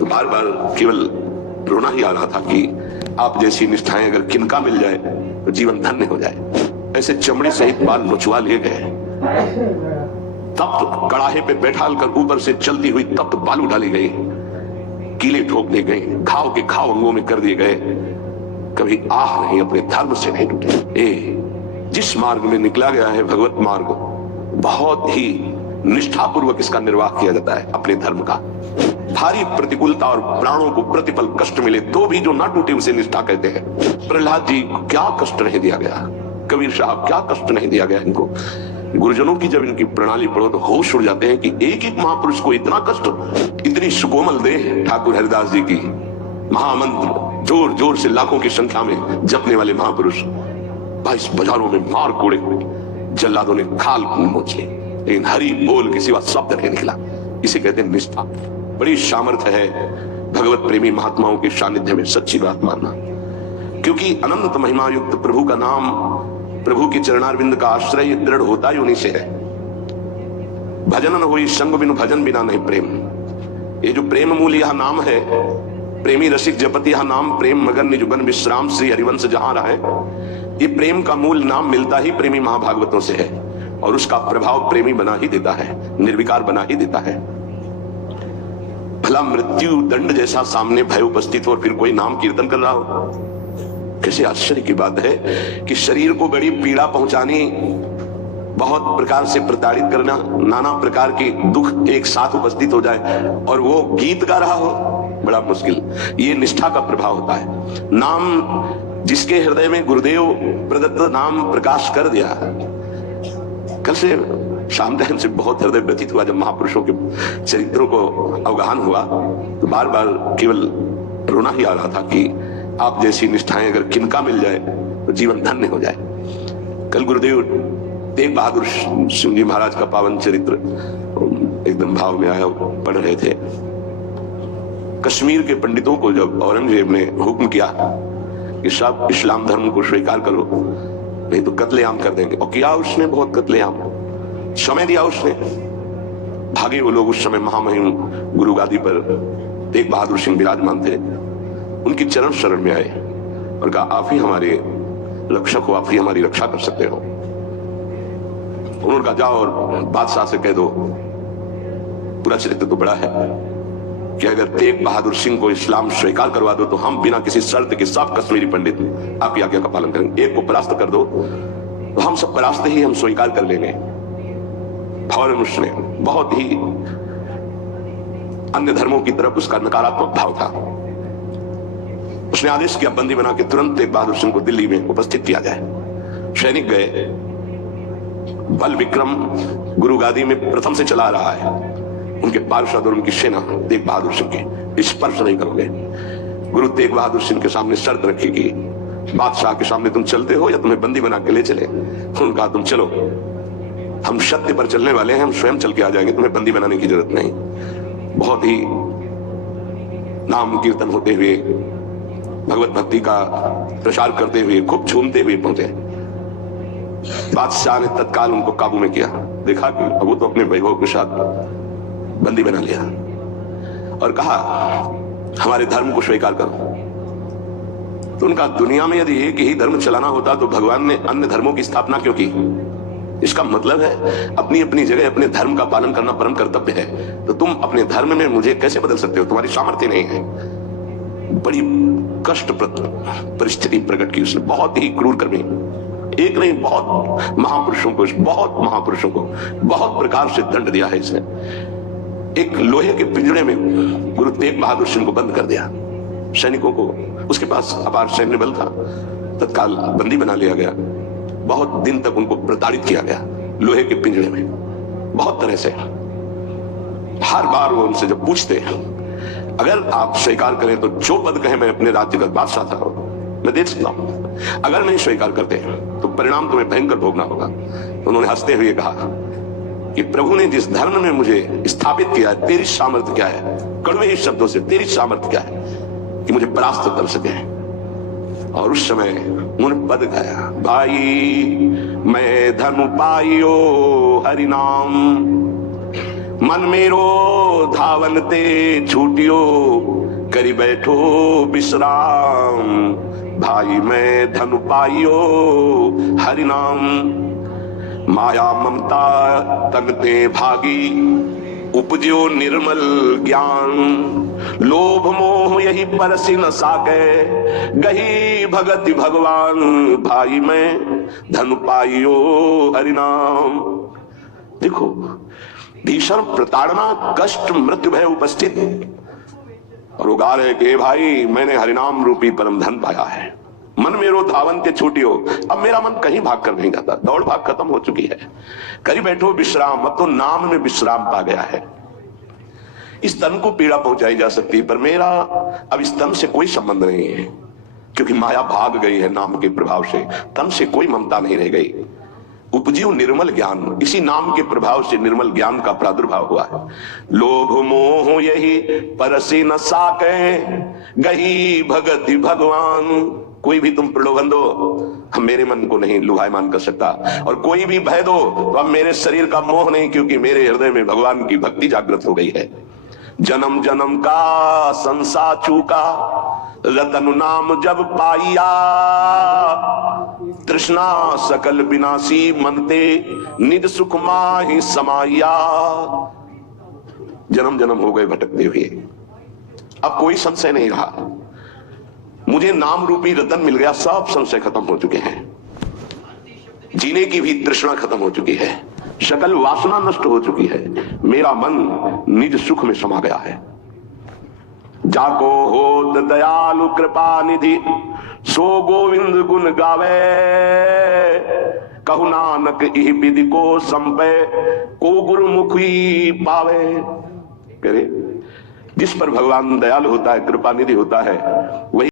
तो बार बार केवल रोना ही आ रहा था कि आप जैसी निष्ठाएं अगर किनका मिल जाए तो जीवन धन्य हो जाए। ऐसे चमड़े सहित बाल नोचवा लिए गए, तप्त कड़ाहे पे बैठाल कर ऊपर से चलती हुई तप्त बालू डाली गई, कीले ठोक दी गई, घाव के घाव अंगों में कर दिए गए। कभी आह नहीं, अपने धर्म से नहीं टूटे। जिस मार्ग में निकला गया है भगवत मार्ग, बहुत ही निष्ठापूर्वक इसका निर्वाह किया जाता है अपने धर्म का। भारी प्रतिकूलता और प्राणों को प्रतिपल कष्ट मिले तो भी जो ना टूटे उसे निष्ठा कहते हैं। प्रहलाद जी को क्या कष्ट नहीं दिया गया, कबीर साहब क्या कष्ट नहीं दिया गया इनको। गुरुजनों की जब इनकी प्रणाली पढ़ो तो होश उड़ जाते हैं कि एक एक महापुरुष को इतना कष्ट, इतनी सुकोमल देह ठाकुर हरिदास जी की, महामंत्र जोर जोर से लाखों की संख्या में जपने वाले महापुरुष, 22 बाजारों में मार कोड़े, जल्लादों ने खाल नोच ली, लेकिन हरि बोल के सिवा शब्द नहीं निकला। इसे कहते हैं निष्ठा। बड़ी सामर्थ्य है भगवत प्रेमी महात्माओं के सानिध्य में सच्ची बात मानना, क्योंकि अनंत महिमा युक्त प्रभु का नाम, प्रभु के चरणारविंद का आश्रय दृढ़ होता ही उन्हीं से है। भजन न होई संग बिनु भजन बिना नहीं प्रेम। ये जो प्रेम मूल यह नाम है, प्रेमी रसिक जपति यह नाम, प्रेम मगन निजुगन विश्राम श्री हरिवंश जहां रहे। ये प्रेम का मूल नाम मिलता ही प्रेमी महाभागवतों से है, और उसका प्रभाव प्रेमी बना ही देता है, निर्विकार बना ही देता है। भला मृत्यु दंड जैसा सामने भय उपस्थित हो, फिर कोई नाम कीर्तन कर रहा हो। कैसे आश्चर्य की बात है कि शरीर को बड़ी पीड़ा पहुंचानी, बहुत प्रकार से प्रताड़ित करना, नाना प्रकार के दुख एक साथ उपस्थित हो जाए और वो गीत गा रहा हो, बड़ा मुश्किल। ये निष्ठा का प्रभाव होता है। नाम जिसके हृदय में गुरुदेव प्रदत्त नाम प्रकाश कर दिया। कल से शाम टाइम से बहुत हृदय व्यथित हुआ जब महापुरुषों के चरित्रों को अवगाहन हुआ, तो बार बार केवल रोना ही आ रहा था कि आप जैसी निष्ठाएं अगर किनका मिल जाए तो जीवन धन्य हो जाए। कल गुरुदेव तेग बहादुर सिंह जी महाराज का पावन चरित्र एकदम भाव में आया, पढ़ रहे थे। कश्मीर के पंडितों को जब औरंगजेब ने हुक्म किया कि सब इस्लाम धर्म को स्वीकार करो, नहीं तो कत्लेआम कर देंगे, और किया उसने बहुत कत्लेआम, समय दिया उसने। भागे वो लोग। उस समय महामहिम गुरु गादी पर तेग बहादुर सिंह विराजमान थे, उनकी चरण शरण में आए और कहा आप ही हमारे रक्षक हो, आप ही हमारी रक्षा कर सकते हो। उन्होंने कहा जाओ और बादशाह से कह दो, पूरा चरित्र तो बड़ा है, कि अगर तेग बहादुर सिंह को इस्लाम स्वीकार करवा दो तो हम बिना किसी शर्त के सब कश्मीरी पंडित आपकी आज्ञा का पालन करेंगे। एक को परास्त कर दो तो हम सब परास्त ही हम स्वीकार कर लेंगे। फौरन उसने, बहुत ही अन्य धर्मों की तरफ उसका नकारात्मक भाव था, उसने आदेश किया बंदी बना के तुरंत तेग बहादुर सिंह को दिल्ली में उपस्थित किया जाए। सैनिक गए, बल विक्रम गुरु गादी में प्रथम से चला रहा है, उनके पार्षद और उनकी सेना तेग बहादुर सिंह के स्पर्श नहीं करोगे। गुरु तेग बहादुर सिंह के सामने शर्त रखी कि बादशाह के सामने तुम चलते हो या तुम्हें बंदी बना के ले चले। उन्होंने कहा तुम चलो, हम सत्य पर चलने वाले हैं, हम स्वयं चल के आ जाएंगे, तुम्हें बंदी बनाने की जरूरत नहीं। बहुत ही नाम कीर्तन होते हुए, भगवत भक्ति का प्रसार करते हुए, खूब झूमते हुए पहुंचे। बादशाह ने तत्काल उनको काबू में किया, देखा कि अब वो तो अपने वैभव के साथ बंदी बना लिया, और कहा हमारे धर्म को स्वीकार करो। तो उनका दुनिया में यदि एक ही धर्म चलाना होता तो भगवान ने अन्य धर्मों की स्थापना क्यों की? इसका मतलब है अपनी अपनी जगह अपने धर्म का पालन करना परम कर्तव्य है। तो तुम अपने धर्म में मुझे कैसे बदल सकते हो? तुम्हारी सामर्थ्य नहीं है। बड़ी कष्टप्रद परिस्थिति प्रकट की उसने, बहुत ही क्रूर कर्मी। एक नहीं, बहुत महापुरुषों को बहुत प्रकार से दंड दिया है इसने। एक लोहे के पिंजरे में गुरु तेग बहादुर सिंह को बंद कर दिया। सैनिकों को, उसके पास अपार सैन्य बल था, तत्काल बंदी बना लिया गया। बहुत दिन तक उनको प्रताड़ित किया गया लोहे के पिंजरे में, बहुत तरह से। हर बार वो उनसे जब पूछते अगर आप स्वीकार करें तो जो पद कहे मैं अपने राज्य का बादशाह था मैं दे सकता हूं, अगर नहीं स्वीकार करते तो परिणाम तुम्हें भयंकर भोगना होगा। तो उन्होंने हंसते हुए कहा कि प्रभु ने जिस धर्म में मुझे स्थापित किया है, तेरी सामर्थ्य क्या है? कड़वे ही शब्दों से, तेरी सामर्थ्य क्या है कि मुझे परास्त कर सके? और उस समय उन्होंने पद गाया, भाई मैं धर्म पाइयो हरि नाम, मन मेरो धावन ते छूटियो, करी बैठो विश्राम, भाई मैं धन पाइयो हरि नाम। माया ममता तन ते भागी, उपजो निर्मल ज्ञान, लोभ मोह यही परसी न साके, गही भगति भगवान, भाई मैं धन पाइयो हरि नाम। देखो, भीषण प्रताड़ना, कष्ट, मृत्यु भय उपस्थित, और वो गा रहे कि भाई मैंने हरिनाम रूपी परम धन पाया है। मन मेरो धावन ते छूटियो, अब मेरा मन कहीं भाग कर नहीं जाता, दौड़ भाग खत्म हो चुकी है। करी बैठो विश्राम, अब तो नाम में विश्राम पा गया है। इस तन को पीड़ा पहुंचाई जा सकती है, पर मेरा अब इस तन से कोई संबंध नहीं है, क्योंकि माया भाग गई है नाम के प्रभाव से, तन से कोई ममता नहीं रह गई। उपजीव निर्मल ज्ञान, इसी नाम के प्रभाव से निर्मल ज्ञान का प्रादुर्भाव हुआ है। लोभ मोह यही परसी न साके, गही भगति भगवान। कोई भी तुम प्रलोभन दो, हम मेरे मन को नहीं लुभायमान कर सकता, और कोई भी भय दो तो अब मेरे शरीर का मोह नहीं, क्योंकि मेरे हृदय में भगवान की भक्ति जागृत हो गई है। जन्म जन्म का संसार चूका, रतन नाम जब पाइया, तृष्णा सकल विनाशी, मनते निज सुख माहि समाइया। जन्म जन्म हो गए भटकते हुए, अब कोई संशय नहीं रहा, मुझे नाम रूपी रतन मिल गया, सब संशय खत्म हो चुके हैं, जीने की भी तृष्णा खत्म हो चुकी है, सकल वासना नष्ट हो चुकी है, मेरा मन निज सुख में समा गया है। जाको होत दयालु कृपा निधि, सो गोविंद गुण गावे, कहु नानक इह विधि को संपे, को गुरुमुखी पावे। करे जिस पर भगवान दयालु होता है, कृपा निधि होता है, वही